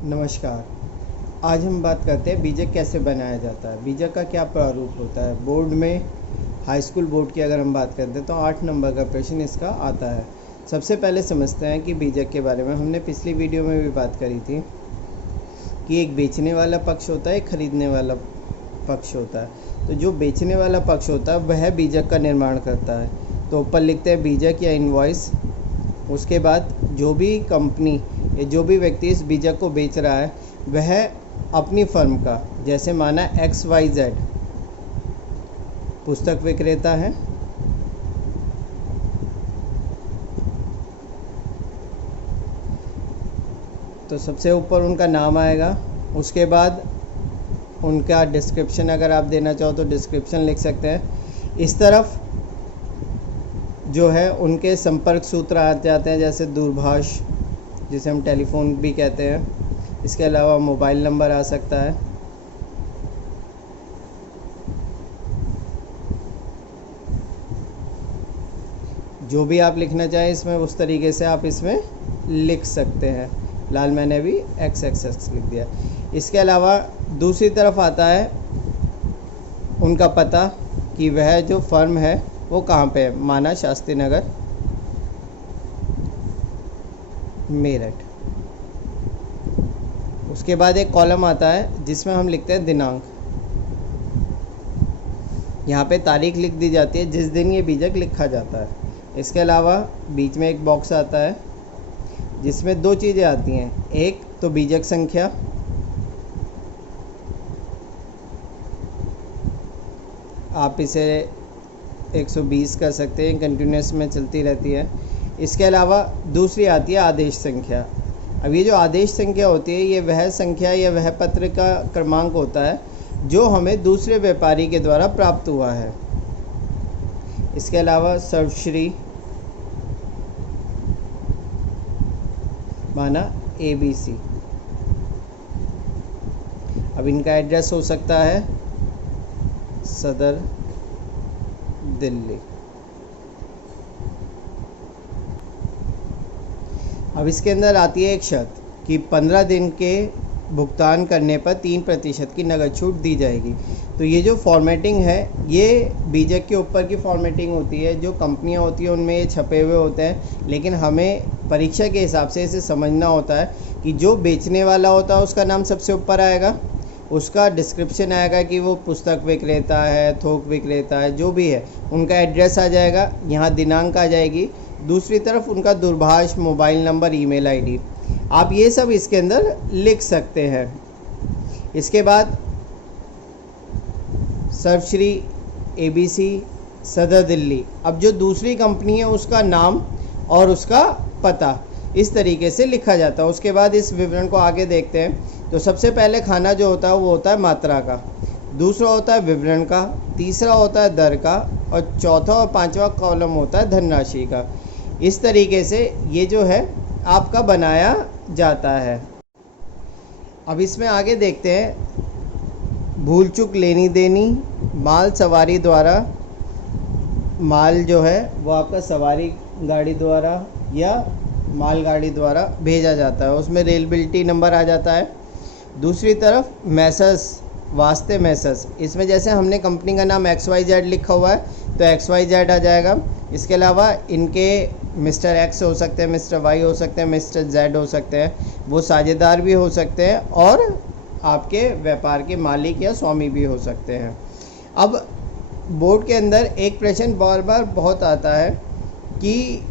नमस्कार। आज हम बात करते हैं बीजक कैसे बनाया जाता है। बीजक का क्या प्रारूप होता है। बोर्ड में हाई स्कूल बोर्ड की अगर हम बात करते हैं तो 8 नंबर का प्रश्न इसका आता है। सबसे पहले समझते हैं कि बीजक के बारे में। हमने पिछली वीडियो में भी बात करी थी कि एक बेचने वाला पक्ष होता है, एक खरीदने वाला पक्ष होता है। तो जो बेचने वाला पक्ष होता है वह बीजक का निर्माण करता है। तो ऊपर लिखते हैं बीजक या इनवॉइस। उसके बाद जो भी कंपनी या जो भी व्यक्ति इस बीजक को बेच रहा है वह अपनी फर्म का, जैसे माना XYZ पुस्तक विक्रेता है, तो सबसे ऊपर उनका नाम आएगा। उसके बाद उनका डिस्क्रिप्शन अगर आप देना चाहो तो डिस्क्रिप्शन लिख सकते हैं। इस तरफ जो है उनके संपर्क सूत्र आ जाते हैं, जैसे दूरभाष जिसे हम टेलीफोन भी कहते हैं। इसके अलावा मोबाइल नंबर आ सकता है। जो भी आप लिखना चाहें इसमें उस तरीके से आप इसमें लिख सकते हैं। फिलहाल मैंने अभी XXX लिख दिया। इसके अलावा दूसरी तरफ आता है उनका पता कि वह जो फर्म है वो कहाँ पे है, माना शास्त्री नगर मेरठ। उसके बाद एक कॉलम आता है जिसमें हम लिखते हैं दिनांक। यहाँ पे तारीख लिख दी जाती है जिस दिन ये बीजक लिखा जाता है। इसके अलावा बीच में एक बॉक्स आता है जिसमें दो चीज़ें आती हैं। एक तो बीजक संख्या, आप इसे 120 कर सकते हैं, कंटिन्यूस में चलती रहती है। इसके अलावा दूसरी आती है आदेश संख्या। अब ये जो आदेश संख्या होती है ये वह संख्या या वह पत्र का क्रमांक होता है जो हमें दूसरे व्यापारी के द्वारा प्राप्त हुआ है। इसके अलावा सर्वश्री माना ABC। अब इनका एड्रेस हो सकता है सदर दिल्ली। अब इसके अंदर आती है एक शर्त कि 15 दिन के भुगतान करने पर 3% की नगद छूट दी जाएगी। तो ये जो फॉर्मेटिंग है ये बीजक के ऊपर की फॉर्मेटिंग होती है। जो कंपनियां होती हैं उनमें ये छपे हुए होते हैं, लेकिन हमें परीक्षा के हिसाब से इसे समझना होता है कि जो बेचने वाला होता है उसका नाम सबसे ऊपर आएगा, उसका डिस्क्रिप्शन आएगा कि वो पुस्तक विक्रेता है, थोक विक्रेता है, जो भी है उनका एड्रेस आ जाएगा, यहाँ दिनांक आ जाएगी, दूसरी तरफ उनका दूरभाष, मोबाइल नंबर, ईमेल आईडी, आप ये सब इसके अंदर लिख सकते हैं। इसके बाद सर्वश्री ABC सदर दिल्ली। अब जो दूसरी कंपनी है उसका नाम और उसका पता इस तरीके से लिखा जाता है। उसके बाद इस विवरण को आगे देखते हैं। तो सबसे पहले खाना जो होता है वो होता है मात्रा का, दूसरा होता है विवरण का, तीसरा होता है दर का, और चौथा और पांचवा कॉलम होता है धनराशि का। इस तरीके से ये जो है आपका बनाया जाता है। अब इसमें आगे देखते हैं भूल चूक लेनी देनी। माल सवारी द्वारा, माल जो है वो आपका सवारी गाड़ी द्वारा या मालगाड़ी द्वारा भेजा जाता है, उसमें रेलबिलिटी नंबर आ जाता है। दूसरी तरफ मैसर्स, वास्ते मैसर्स, इसमें जैसे हमने कंपनी का नाम XYZ लिखा हुआ है तो XYZ आ जाएगा। इसके अलावा इनके मिस्टर X हो सकते हैं, मिस्टर Y हो सकते हैं, मिस्टर Z हो सकते हैं, वो साझेदार भी हो सकते हैं और आपके व्यापार के मालिक या स्वामी भी हो सकते हैं। अब बोर्ड के अंदर एक प्रश्न बार बार बहुत आता है कि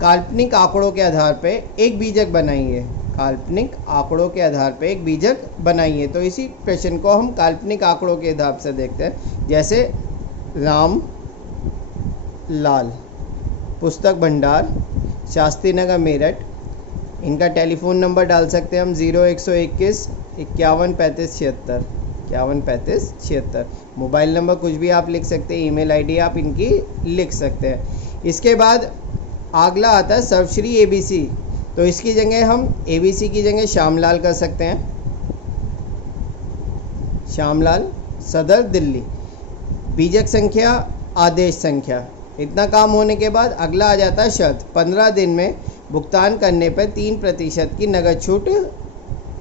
काल्पनिक आंकड़ों के आधार पे एक बीजक बनाइए, काल्पनिक आंकड़ों के आधार पे एक बीजक बनाइए। तो इसी प्रश्न को हम काल्पनिक आंकड़ों के हिसाब से देखते हैं। जैसे राम लाल, पुस्तक भंडार, शास्त्री नगर मेरठ। इनका टेलीफोन नंबर डाल सकते हैं हम 0121 51 35 76, 51 35 76। मोबाइल नंबर कुछ भी आप लिख सकते हैं, ईमेल आईडी आप इनकी लिख सकते हैं। इसके बाद अगला आता है सर्वश्री ABC। तो इसकी जगह हम ABC की जगह श्यामलाल कर सकते हैं, श्यामलाल सदर दिल्ली। बीजक संख्या, आदेश संख्या। इतना काम होने के बाद अगला आ जाता है शर्त। 15 दिन में भुगतान करने पर 3% की नगद छूट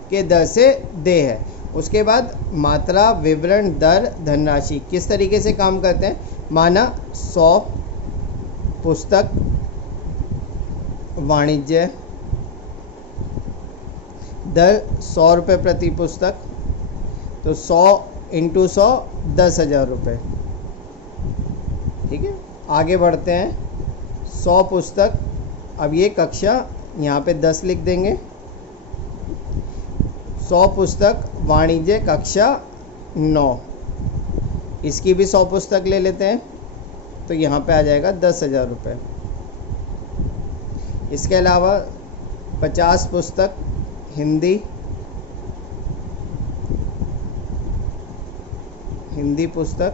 के दर से देय है। उसके बाद मात्रा, विवरण, दर, धनराशि किस तरीके से काम करते हैं। माना 100 पुस्तक वाणिज्य, दर 100 रुपये प्रति पुस्तक, तो 100 इंटू 100 10,000 रुपये। ठीक है, आगे बढ़ते हैं। 100 पुस्तक, अब ये कक्षा यहाँ पे 10 लिख देंगे। 100 पुस्तक वाणिज्य कक्षा 9, इसकी भी 100 पुस्तक ले लेते हैं, तो यहाँ पे आ जाएगा 10,000 रुपये। इसके अलावा 50 पुस्तक हिंदी पुस्तक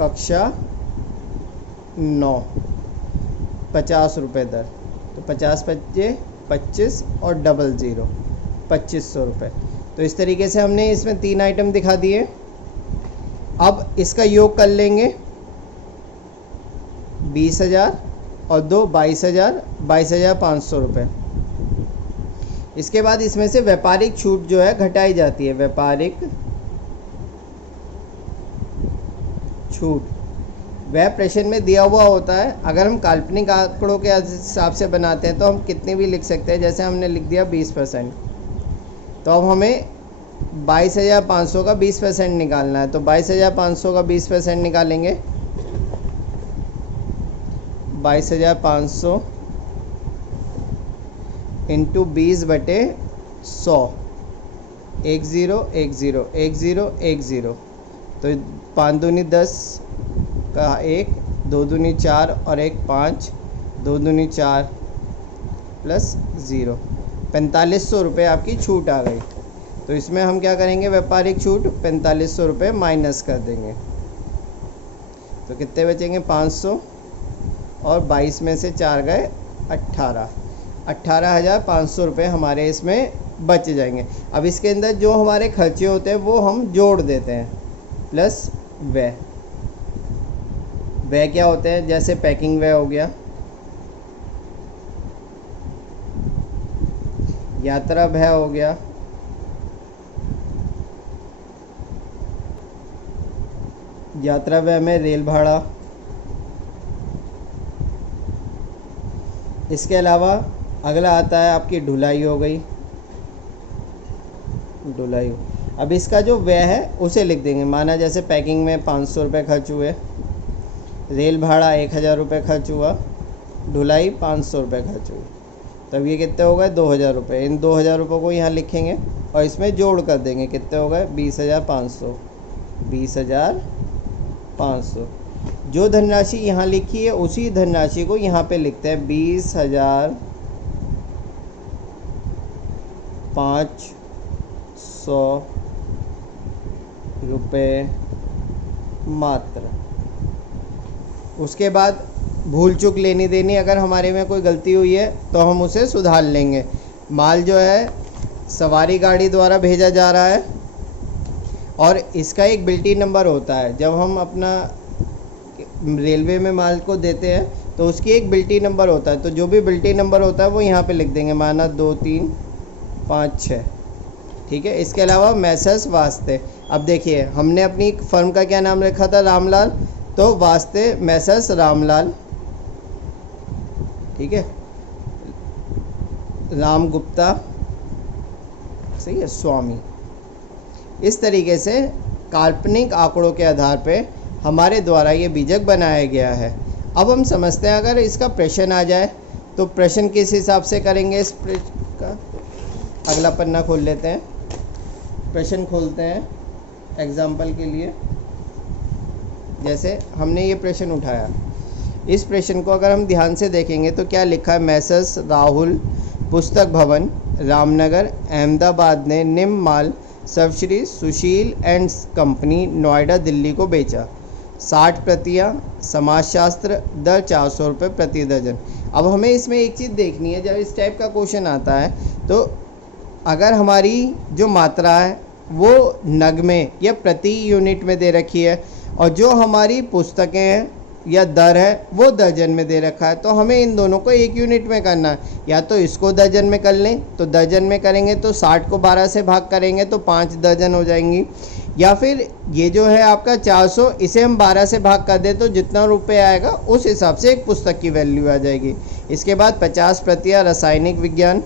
कक्षा 9, 50 रुपये दर, तो 50 पच्चे 25 और 00 2500 रुपये। तो इस तरीके से हमने इसमें 3 आइटम दिखा दिए। अब इसका योग कर लेंगे, 20,000 और 2 22,000, 22,500 रुपये। इसके बाद इसमें से व्यापारिक छूट जो है घटाई जाती है। व्यापारिक छूट वह प्रश्न में दिया हुआ होता है। अगर हम काल्पनिक आंकड़ों के हिसाब से बनाते हैं तो हम कितनी भी लिख सकते हैं। जैसे हमने लिख दिया 20%, तो अब हमें 22,500 का 20% निकालना है। तो 22,500 का 20% निकालेंगे। 22,500 इंटू 20/100, 10 10 10 10, तो 5 दूनी 10 का 1, 2 दूनी 4 और 1 5, 2 दूनी 4 प्लस 0, 4500 रुपये आपकी छूट आ गई। तो इसमें हम क्या करेंगे, व्यापारिक छूट 4500 रुपये माइनस कर देंगे, तो कितने बचेंगे 500, और 22 में से 4 गए 18,500 रुपये हमारे इसमें बच जाएंगे। अब इसके अंदर जो हमारे खर्चे होते हैं वो हम जोड़ देते हैं, प्लस व्यय। व्यय क्या होते हैं, जैसे पैकिंग व्यय हो गया, यात्रा व्यय हो गया, यात्रा व्यय में रेल भाड़ा। इसके अलावा अगला आता है आपकी ढुलाई हो गई, ढुलाई। अब इसका जो व्यय है उसे लिख देंगे। माना जैसे पैकिंग में 500 रुपये खर्च हुए, रेल भाड़ा 1,000 रुपये खर्च हुआ, ढुलाई 500 रुपये खर्च हुई, तब ये कितने हो गए 2,000 रुपये। इन 2,000 रुपये को यहाँ लिखेंगे और इसमें जोड़ कर देंगे, कितने हो गए 20,500, 20,500। जो धनराशि यहाँ लिखी है उसी धनराशि को यहाँ पे लिखते हैं, 20,500 रुपये मात्र। उसके बाद भूल चूक लेनी देनी, अगर हमारे में कोई गलती हुई है तो हम उसे सुधार लेंगे। माल जो है सवारी गाड़ी द्वारा भेजा जा रहा है और इसका एक बिल्टी नंबर होता है। जब हम अपना रेलवे में माल को देते हैं तो उसकी एक बिल्टी नंबर होता है, तो जो भी बिल्टी नंबर होता है वो यहाँ पे लिख देंगे। माना 2 3 5 6, ठीक है। इसके अलावा मैसेज वास्ते, अब देखिए हमने अपनी फर्म का क्या नाम रखा था, रामलाल, तो वास्ते मैसेज रामलाल, ठीक है, राम गुप्ता, सही है, स्वामी। इस तरीके से काल्पनिक आंकड़ों के आधार पे हमारे द्वारा ये बीजक बनाया गया है। अब हम समझते हैं अगर इसका प्रश्न आ जाए तो प्रश्न किस हिसाब से करेंगे। इस का अगला पन्ना खोल लेते हैं, प्रश्न खोलते हैं एग्जाम्पल के लिए। जैसे हमने ये प्रश्न उठाया, इस प्रश्न को अगर हम ध्यान से देखेंगे तो क्या लिखा है, मैसेज राहुल पुस्तक भवन रामनगर अहमदाबाद ने निम्न माल सर्वश्री सुशील एंड कंपनी नोएडा दिल्ली को बेचा। 60 प्रतियाँ, समाजशास्त्र, दर 400 रुपये प्रति दर्जन। अब हमें इसमें एक चीज़ देखनी है, जब इस टाइप का क्वेश्चन आता है तो अगर हमारी जो मात्रा है वो नग में या प्रति यूनिट में दे रखी है और जो हमारी पुस्तकें हैं या दर है वो दर्जन में दे रखा है, तो हमें इन दोनों को एक यूनिट में करना है। या तो इसको दर्जन में कर लें, तो दर्जन में करेंगे तो 60 को 12 से भाग करेंगे तो 5 दर्जन हो जाएंगी, या फिर ये जो है आपका 400, इसे हम 12 से भाग कर दें तो जितना रुपए आएगा उस हिसाब से एक पुस्तक की वैल्यू आ जाएगी। इसके बाद 50 प्रतियाँ रासायनिक विज्ञान,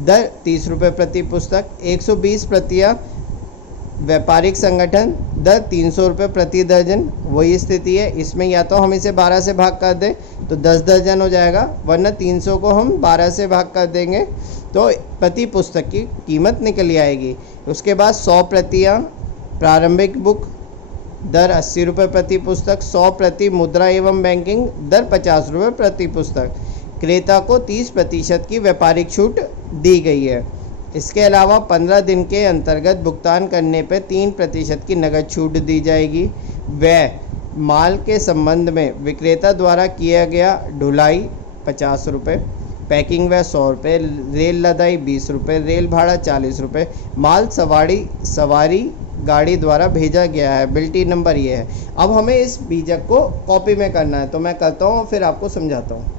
दर 30 रुपये प्रति पुस्तक। 120 प्रतियाँ व्यापारिक संगठन, दर 300 रुपये प्रति दर्जन। वही स्थिति है, इसमें या तो हम इसे 12 से भाग कर दें तो 10 दर्जन हो जाएगा, वरना 300 को हम 12 से भाग कर देंगे तो प्रति पुस्तक की कीमत निकल आएगी। उसके बाद 100 प्रतियाँ प्रारंभिक बुक, दर 80 रुपये प्रति पुस्तक। 100 प्रति मुद्रा एवं बैंकिंग, दर 50 रुपये प्रति पुस्तक। क्रेता को 30% की व्यापारिक छूट दी गई है। इसके अलावा 15 दिन के अंतर्गत भुगतान करने पर 3% की नकद छूट दी जाएगी। व्यय, माल के संबंध में विक्रेता द्वारा किया गया ढुलाई 50 रुपये, पैकिंग व्यय 100 रुपये, रेल लदाई 20 रुपये, रेल भाड़ा 40 रुपये। माल सवारी गाड़ी द्वारा भेजा गया है, बिल्टी नंबर ये है। अब हमें इस बीजक को कॉपी में करना है, तो मैं करता हूँ फिर आपको समझाता हूँ।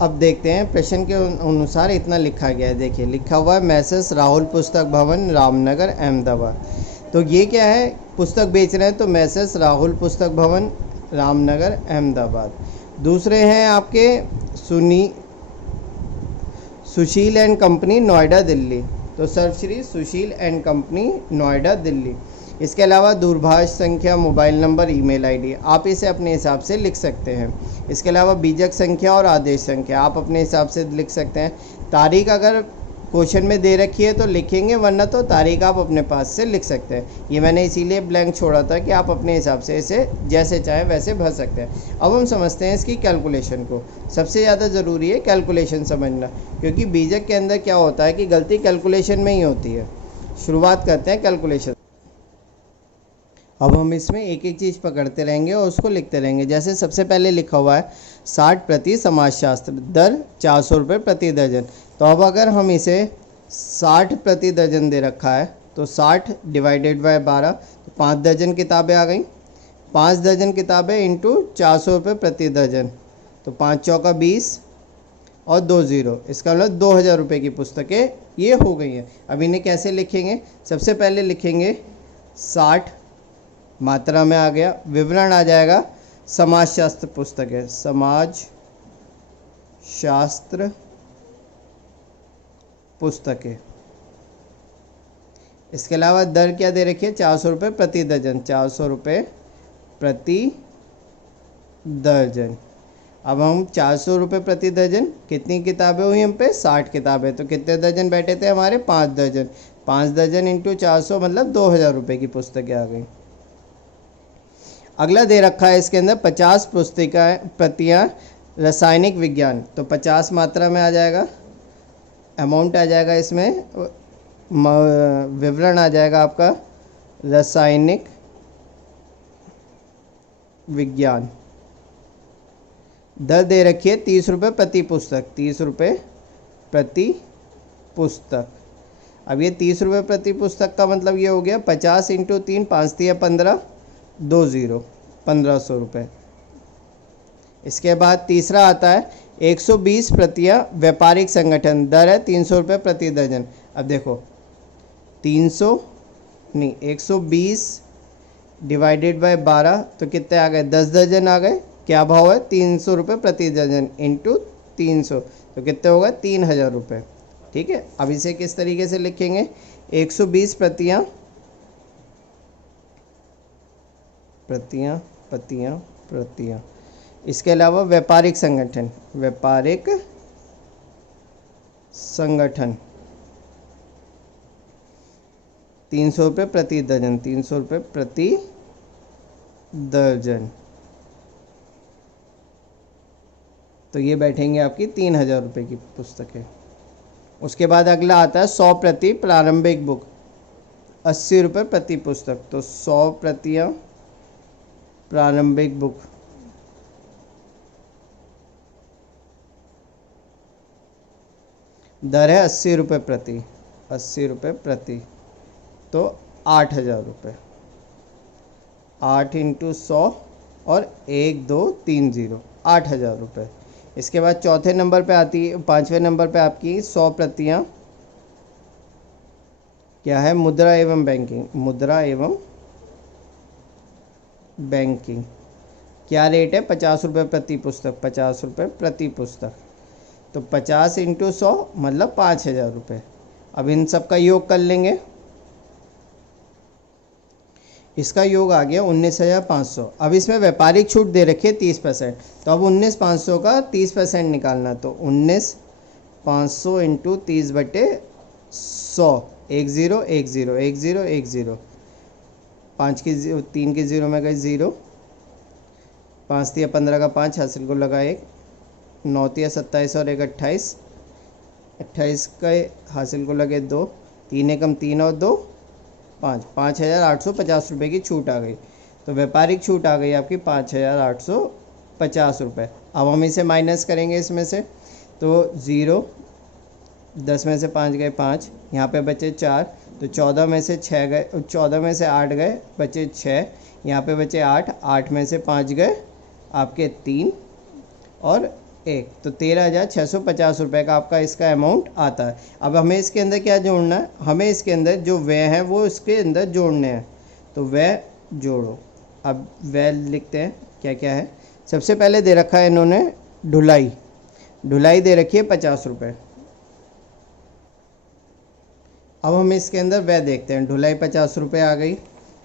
अब देखते हैं, प्रश्न के अनुसार इतना लिखा गया है। देखिए लिखा हुआ है मैसेज राहुल पुस्तक भवन, रामनगर, अहमदाबाद। तो ये क्या है, पुस्तक बेच रहे हैं तो मैसेज राहुल पुस्तक भवन, रामनगर, अहमदाबाद। दूसरे हैं आपके सुशील एंड कंपनी, नोएडा, दिल्ली। तो सर्वश्री सुशील एंड कंपनी, नोएडा, दिल्ली। इसके अलावा दूरभाष संख्या, मोबाइल नंबर, ईमेल आईडी आप इसे अपने हिसाब से लिख सकते हैं। इसके अलावा बीजक संख्या और आदेश संख्या आप अपने हिसाब से लिख सकते हैं। तारीख अगर क्वेश्चन में दे रखी है तो लिखेंगे, वरना तो तारीख आप अपने पास से लिख सकते हैं। ये मैंने इसीलिए ब्लैंक छोड़ा था कि आप अपने हिसाब से इसे जैसे चाहें वैसे भर सकते हैं। अब हम समझते हैं इसकी कैलकुलेशन को। सबसे ज़्यादा ज़रूरी है कैलकुलेशन समझना, क्योंकि बीजक के अंदर क्या होता है कि गलती कैलकुलेशन में ही होती है। शुरुआत करते हैं कैलकुलेशन। अब हम इसमें एक एक चीज़ पकड़ते रहेंगे और उसको लिखते रहेंगे। जैसे सबसे पहले लिखा हुआ है 60 प्रति समाजशास्त्र, दर 400 रुपये प्रति दर्जन। तो अब अगर हम इसे 60 प्रति दर्जन दे रखा है तो 60 डिवाइडेड बाय 12, तो 5 दर्जन किताबें आ गई। 5 दर्जन किताबें इंटू 400 रुपये प्रति दर्जन, तो 5 चौका 20 और 2 ज़ीरो, इसका मतलब 2000 रुपये की पुस्तकें ये हो गई हैं। अब इन्हें कैसे लिखेंगे, सबसे पहले लिखेंगे 60 मात्रा में आ गया, विवरण आ जाएगा समाजशास्त्र पुस्तक है, समाज शास्त्र पुस्तकें। इसके अलावा दर क्या दे रखी है, 400 रुपये प्रति दर्जन, 400 रुपये प्रति दर्जन। अब हम 400 रुपये प्रति दर्जन, कितनी किताबें हुई हम पे, 60 किताबें, तो कितने दर्जन बैठे थे हमारे, 5 दर्जन। 5 दर्जन इंटू 400 मतलब 2000 रुपये की पुस्तकें आ गई। अगला दे रखा है इसके अंदर 50 प्रतियाँ रासायनिक विज्ञान, तो 50 मात्रा में आ जाएगा, अमाउंट आ जाएगा इसमें, विवरण आ जाएगा आपका रासायनिक विज्ञान। दर दे रखी है 30 रुपये प्रति पुस्तक, 30 रुपये प्रति पुस्तक। अब ये 30 रुपये प्रति पुस्तक का मतलब ये हो गया 50 इंटू 3, 5 तिया 15, 2 ज़ीरो, 1500 रुपये। इसके बाद तीसरा आता है 120 प्रतियाँ व्यापारिक संगठन, दर है 300 रुपये प्रति दर्जन। अब देखो 300 नहीं 120 डिवाइडेड बाय 12, तो कितने आ गए, 10 दर्जन आ गए। क्या भाव है, 300 रुपये प्रति दर्जन इंटू 300, तो कितने होगा, 3000 रुपये। ठीक है, अब इसे किस तरीके से लिखेंगे, 120 प्रतियाँ इसके अलावा व्यापारिक संगठन, 300 रुपये प्रति दर्जन, 300 रुपये प्रति दर्जन, तो ये बैठेंगे आपकी 3000 रुपये की पुस्तकें। उसके बाद अगला आता है 100 प्रति प्रारंभिक बुक, 80 रुपये प्रति पुस्तक, तो 100 प्रतियाँ प्रारंभिक बुक, दर है 80 रुपये प्रति, 80 रुपये प्रति, तो 8000 रुपये। 8 इंटू 100 और 1230, 8,000 रुपये। इसके बाद चौथे नंबर पे आती है, 5वें नंबर पे आपकी 100 प्रतियाँ क्या है, मुद्रा एवं बैंकिंग, मुद्रा एवं बैंकिंग। क्या रेट है, 50 रुपये प्रति पुस्तक, 50 रुपये प्रति पुस्तक। तो 50 इंटू 100 मतलब 5,000 रुपये। अब इन सब का योग कर लेंगे, इसका योग आ गया 19,500। अब इसमें व्यापारिक छूट दे रखी है 30%, तो अब 19,500 का 30% निकालना, तो 19,500 इंटू 30/100, 10 10 10 10, 3 की 0 में गई 0, 5 तिया 15 का 5, हासिल को लगा 1, 9 तिया 27 और 1 28, 28 का हासिल को लगे 2, 3 एकम 3 और 2 5, 5,850 रुपये की छूट आ गई। तो व्यापारिक छूट आ गई आपकी 5,850 रुपये। अब हम इसे माइनस करेंगे इसमें से, तो 0, 10 में से 5 गए 5, यहाँ पे बचे 4, तो 14 में से 6 गए, 14 में से 8 गए, बचे 6, यहाँ पे बचे 8, 8 में से 5 गए आपके 3 और 1, तो 13,650 रुपये का आपका इसका अमाउंट आता है। अब हमें इसके अंदर क्या जोड़ना है, हमें इसके अंदर जो व्यय हैं वो इसके अंदर जोड़ने हैं, तो व्यय जोड़ो। अब व्यय लिखते हैं क्या क्या है। सबसे पहले दे रखा है इन्होंने ढुलाई, ढुलाई दे रखी है 50 रुपये। अब हम इसके अंदर व्यय देखते हैं, ढुलाई 50 रुपये आ गई।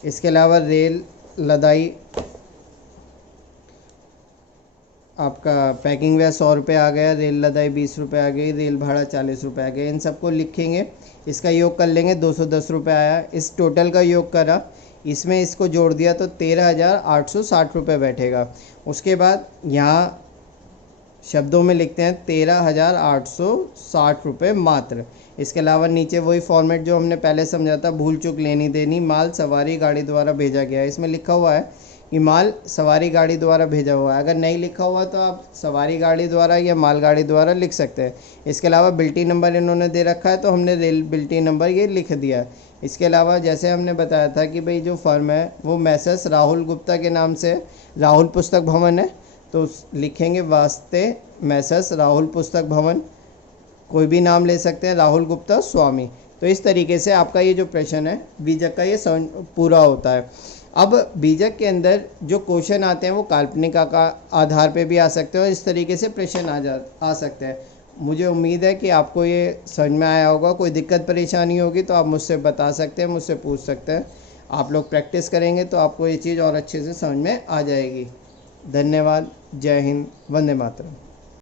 इसके अलावा रेल लदाई आपका पैकिंग व्यय 100 रुपये आ गया, रेल लदाई 20 रुपये आ गई, रेल भाड़ा 40 रुपये आ गया। इन सबको लिखेंगे, इसका योग कर लेंगे, 210 रुपये आया। इस टोटल का योग करा, इसमें इसको जोड़ दिया तो 13,860 रुपये बैठेगा। उसके बाद यहाँ शब्दों में लिखते हैं 13,860 रुपये मात्र। इसके अलावा नीचे वही फॉर्मेट जो हमने पहले समझा था, भूल चूक लेनी देनी, माल सवारी गाड़ी द्वारा भेजा गया है। इसमें लिखा हुआ है कि माल सवारी गाड़ी द्वारा भेजा हुआ है, अगर नहीं लिखा हुआ तो आप सवारी गाड़ी द्वारा या माल गाड़ी द्वारा लिख सकते हैं। इसके अलावा बिल्टी नंबर इन्होंने दे रखा है, तो हमने रेल बिल्टी नंबर ये लिख दिया है। इसके अलावा जैसे हमने बताया था कि भाई जो फर्म है वो मैसेस राहुल गुप्ता के नाम से राहुल पुस्तक भवन है, तो लिखेंगे वास्ते मैसेस राहुल पुस्तक भवन, कोई भी नाम ले सकते हैं, राहुल गुप्ता स्वामी। तो इस तरीके से आपका ये जो प्रश्न है बीजक का ये पूरा होता है। अब बीजक के अंदर जो क्वेश्चन आते हैं वो काल्पनिक का आधार पे भी आ सकते हैं और इस तरीके से प्रश्न आ सकते हैं। मुझे उम्मीद है कि आपको ये समझ में आया होगा। कोई दिक्कत परेशानी होगी तो आप मुझसे बता सकते हैं, मुझसे पूछ सकते हैं। आप लोग प्रैक्टिस करेंगे तो आपको ये चीज़ और अच्छे से समझ में आ जाएगी। धन्यवाद। जय हिंद। वंदे मातरम।